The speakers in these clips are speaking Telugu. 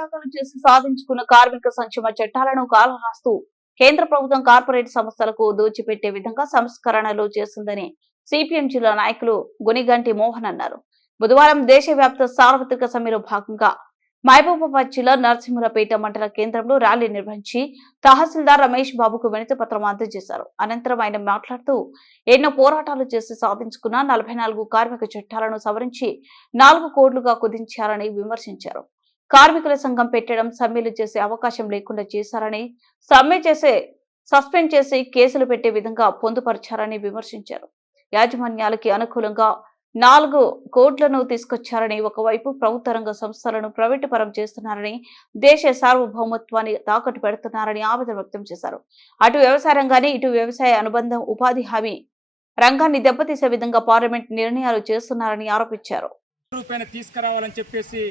త్యాగాలు చేసి సాధించుకున్న కార్మిక సంక్షేమ చట్టాలను కాలరాస్తూ కేంద్ర ప్రభుత్వం కార్పొరేట్ సంస్థలకు దోచిపెట్టే విధంగా సంస్కరణలు చేసిందని సిపిఎం జిల్లా నాయకులు గునిగంటి మోహన్ అన్నారు. బుధవారం దేశవ్యాప్త సార్వత్రిక సమ్మెలో భాగంగా మహబూబాబాద్ జిల్లా నరసింహులపేట మండల కేంద్రంలో ర్యాలీ నిర్వహించి తహసీల్దార్ రమేష్ బాబుకు వినతి పత్రం అందజేశారు. అనంతరం ఆయన మాట్లాడుతూ ఎన్నో పోరాటాలు చేసి సాధించుకున్న నలభై నాలుగు కార్మిక చట్టాలను సవరించి నాలుగు కోట్లుగా కుదించారని విమర్శించారు. కార్మికుల సంఘం పెట్టడం సమ్మెలు చేసే అవకాశం లేకుండా చేశారని సమ్మె చేసే సస్పెండ్ చేసి కేసులు పెట్టే విధంగా పొందుపరిచారని విమర్శించారు. యాజమాన్యాలకి అనుకూలంగా నాలుగు కోట్లను తీసుకొచ్చారని ఒకవైపు ప్రభుత్వ రంగ సంస్థలను ప్రైవేటు పరం చేస్తున్నారని దేశ సార్వభౌమత్వాన్ని తాకట్టు పెడుతున్నారని ఆవేదన వ్యక్తం చేశారు. అటు వ్యవసాయ రంగాన్ని ఇటు వ్యవసాయ అనుబంధం ఉపాధి హామీ రంగాన్ని దెబ్బతీసే విధంగా పార్లమెంట్ నిర్ణయాలు చేస్తున్నారని ఆరోపించారు. తీసుకురావాలని చెప్పేసి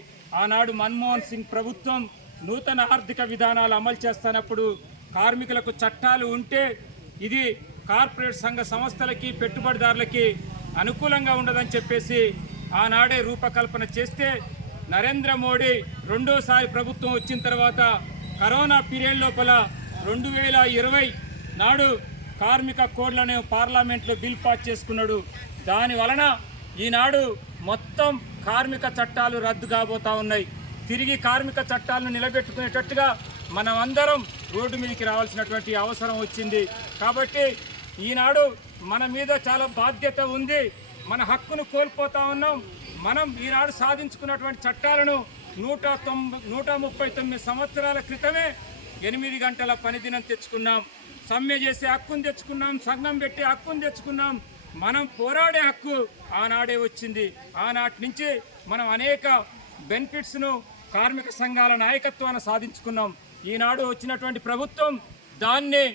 ఆనాడు మన్మోహన్ సింగ్ ప్రభుత్వం నూతన ఆర్థిక విధానాలు అమలు చేస్తున్నప్పుడు కార్మికులకు చట్టాలు ఉంటే ఇది కార్పొరేట్ సంఘ సంస్థలకి పెట్టుబడిదారులకి అనుకూలంగా ఉండదని చెప్పేసి ఆనాడే రూపకల్పన చేస్తే నరేంద్ర మోడీ రెండోసారి ప్రభుత్వం వచ్చిన తర్వాత కరోనా పీరియడ్ లోపల రెండు వేల ఇరవై నాడు కార్మిక కోడ్లను పార్లమెంట్లో బిల్ పాస్ చేసుకున్నాడు. దాని వలన ఈనాడు మొత్తం కార్మిక చట్టాలు రద్దు కాబోతా ఉన్నాయి. తిరిగి కార్మిక చట్టాలను నిలబెట్టుకునేటట్టుగా మనం అందరం రోడ్డు మీదకి రావాల్సినటువంటి అవసరం వచ్చింది. కాబట్టి ఈనాడు మన మీద చాలా బాధ్యత ఉంది. మన హక్కును కోల్పోతా ఉన్నాం. మనం ఈనాడు సాధించుకున్నటువంటి చట్టాలను నూట తొంభై నూట ముప్పై తొమ్మిది సంవత్సరాల క్రితమే ఎనిమిది గంటల పనిదినం తెచ్చుకున్నాం. సమ్మె చేసే హక్కును తెచ్చుకున్నాం. సంఘం పెట్టి హక్కును తెచ్చుకున్నాం. మనం పోరాడే హక్కు ఆనాడే వచ్చింది. ఆనాటి నుంచి మనం అనేక బెనిఫిట్స్ను కార్మిక సంఘాల నాయకత్వాన్ని సాధించుకున్నాం. ఈనాడు వచ్చినటువంటి ప్రభుత్వం దాన్ని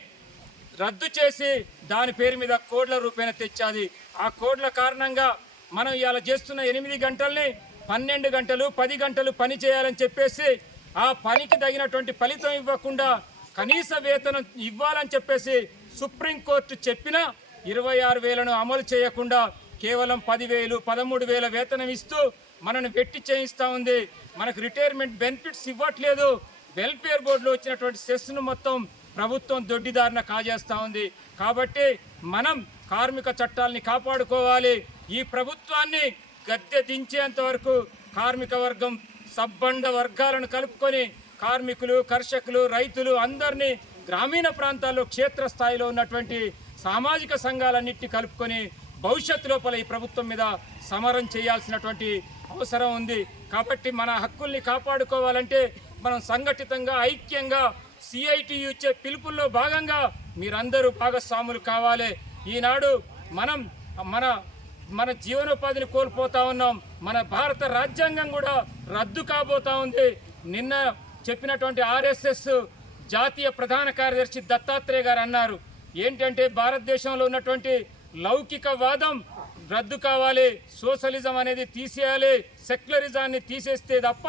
రద్దు చేసి దాని పేరు మీద కోట్ల రూపాయన తెచ్చాది. ఆ కోట్ల కారణంగా మనం ఇవాళ చేస్తున్న ఎనిమిది గంటల్ని పన్నెండు గంటలు పది గంటలు పని చేయాలని చెప్పేసి ఆ పనికి తగినటువంటి ఫలితం ఇవ్వకుండా కనీస వేతనం ఇవ్వాలని చెప్పేసి సుప్రీంకోర్టు చెప్పినా ఇరవై ఆరు వేలను అమలు చేయకుండా కేవలం పదివేలు పదమూడు వేల వేతనం ఇస్తూ మనను వెట్టి చేయిస్తూ ఉంది. మనకు రిటైర్మెంట్ బెనిఫిట్స్ ఇవ్వట్లేదు. వెల్ఫేర్ బోర్డులో వచ్చినటువంటి సెస్ను మొత్తం ప్రభుత్వం దొడ్డిదారిన కాజేస్తూ ఉంది. కాబట్టి మనం కార్మిక చట్టాలని కాపాడుకోవాలి. ఈ ప్రభుత్వాన్ని గద్దె దించేంత వరకు కార్మిక వర్గం సబ్బండ వర్గాలను కలుపుకొని కార్మికులు కర్షకులు రైతులు అందరినీ గ్రామీణ ప్రాంతాల్లో క్షేత్రస్థాయిలో ఉన్నటువంటి సామాజిక సంఘాలన్నింటినీ కలుపుకొని భవిష్యత్తు లోపల ఈ ప్రభుత్వం మీద సమరం చేయాల్సినటువంటి అవసరం ఉంది. కాబట్టి మన హక్కుల్ని కాపాడుకోవాలంటే మనం సంఘటితంగా ఐక్యంగా సిఐటియు ఇచ్చే పిలుపుల్లో భాగంగా మీరందరూ భాగస్వాములు కావాలి. ఈనాడు మనం మన మన జీవనోపాధిని కోల్పోతా ఉన్నాం. మన భారత రాజ్యాంగం కూడా రద్దు కాబోతా ఉంది. నిన్న చెప్పినటువంటి ఆర్ఎస్ఎస్ జాతీయ ప్రధాన కార్యదర్శి దత్తాత్రేయ గారు అన్నారు. ఏంటంటే భారతదేశంలో ఉన్నటువంటి లౌకికవాదం రద్దు కావాలి సోషలిజం అనేది తీసేయాలి సెక్యులరిజాన్ని తీసేస్తే తప్ప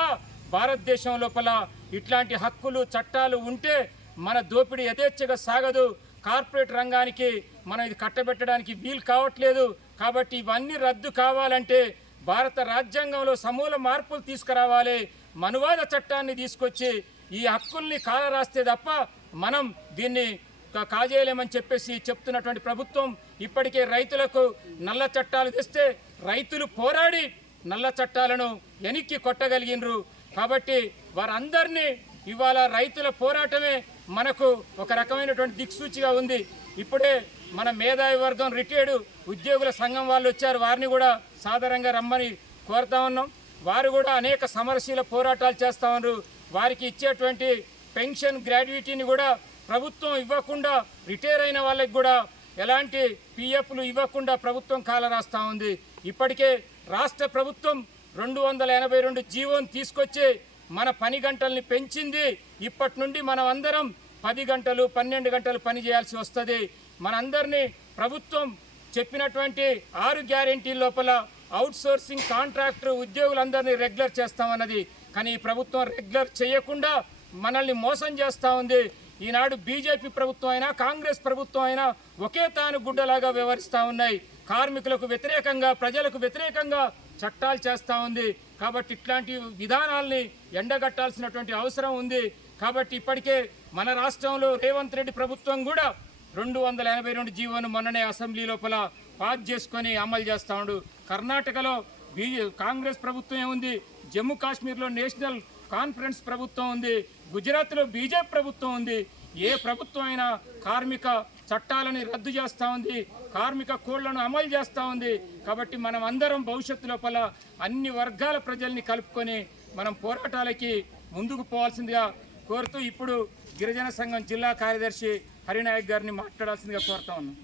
భారతదేశం లోపల ఇట్లాంటి హక్కులు చట్టాలు ఉంటే మన దోపిడీ యథేచ్ఛగా సాగదు. కార్పొరేట్ రంగానికి మనం ఇది కట్టబెట్టడానికి వీలు కావట్లేదు. కాబట్టి ఇవన్నీ రద్దు కావాలంటే భారత రాజ్యాంగంలో సమూల మార్పులు తీసుకురావాలి. మనువాద చట్టాన్ని తీసుకొచ్చి ఈ హక్కుల్ని కాలరాస్తే తప్ప మనం దీన్ని కాజేయలేమని చెప్పేసి చెప్తున్నటువంటి ప్రభుత్వం ఇప్పటికే రైతులకు నల్ల చట్టాలు తెస్తే రైతులు పోరాడి నల్ల చట్టాలను వెనక్కి కొట్టగలిగినరు. కాబట్టి వారందరినీ ఇవాళ రైతుల పోరాటమే మనకు ఒక రకమైనటువంటి దిక్సూచిగా ఉంది. ఇప్పుడే మన మేధావి వర్గం రిటైర్డ్ ఉద్యోగుల సంఘం వాళ్ళు వచ్చారు. వారిని కూడా సాధారణంగా రమ్మని కోరుతా ఉన్నాం. వారు కూడా అనేక సమరశీల పోరాటాలు చేస్తా ఉన్నారు. వారికి ఇచ్చేటువంటి పెన్షన్ గ్రాడ్యుయేటీని కూడా ప్రభుత్వం ఇవ్వకుండా రిటైర్ అయిన వాళ్ళకి కూడా ఎలాంటి పిఎఫ్లు ఇవ్వకుండా ప్రభుత్వం కాల రాస్తూ ఉంది. ఇప్పటికే రాష్ట్ర ప్రభుత్వం రెండు వందల ఎనభై రెండు జీవోని తీసుకొచ్చి మన పని గంటల్ని పెంచింది. ఇప్పటి నుండి మనం అందరం పది గంటలు పన్నెండు గంటలు పని చేయాల్సి వస్తుంది. మనందరినీ ప్రభుత్వం చెప్పినటువంటి ఆరు గ్యారెంటీ లోపల అవుట్ సోర్సింగ్ కాంట్రాక్టర్ ఉద్యోగులందరినీ రెగ్యులర్ చేస్తామన్నది. కానీ ఈ ప్రభుత్వం రెగ్యులర్ చేయకుండా మనల్ని మోసం చేస్తూ ఉంది. ఈనాడు బీజేపీ ప్రభుత్వం అయినా కాంగ్రెస్ ప్రభుత్వం అయినా ఒకే తాను గుడ్డలాగా వ్యవహరిస్తూ ఉన్నాయి. కార్మికులకు వ్యతిరేకంగా ప్రజలకు వ్యతిరేకంగా చట్టాలు చేస్తూ ఉంది. కాబట్టి ఇట్లాంటి విధానాల్ని ఎండగట్టాల్సినటువంటి అవసరం ఉంది. కాబట్టి ఇప్పటికే మన రాష్ట్రంలో రేవంత్ రెడ్డి ప్రభుత్వం కూడా రెండు వందల ఎనభై రెండు జీవోను మొన్ననే అసెంబ్లీ లోపల పాస్ చేసుకొని అమలు చేస్తూ ఉండు. కర్ణాటకలో బీ కాంగ్రెస్ ప్రభుత్వం ఏముంది జమ్మూ కాశ్మీర్లో నేషనల్ కాన్ఫరెన్స్ ప్రభుత్వం ఉంది గుజరాత్లో బీజేపీ ప్రభుత్వం ఉంది ఏ ప్రభుత్వం అయినా కార్మిక చట్టాలని రద్దు చేస్తూ ఉంది కార్మిక కోళ్ళను అమలు చేస్తూ ఉంది. కాబట్టి మనం అందరం భవిష్యత్తు లోపల అన్ని వర్గాల ప్రజల్ని కలుపుకొని మనం పోరాటాలకి ముందుకు పోవాల్సిందిగా కోరుతూ ఇప్పుడు గిరిజన సంఘం జిల్లా కార్యదర్శి హరినాయక్ గారిని మాట్లాడాల్సిందిగా కోరుతా ఉన్నాం.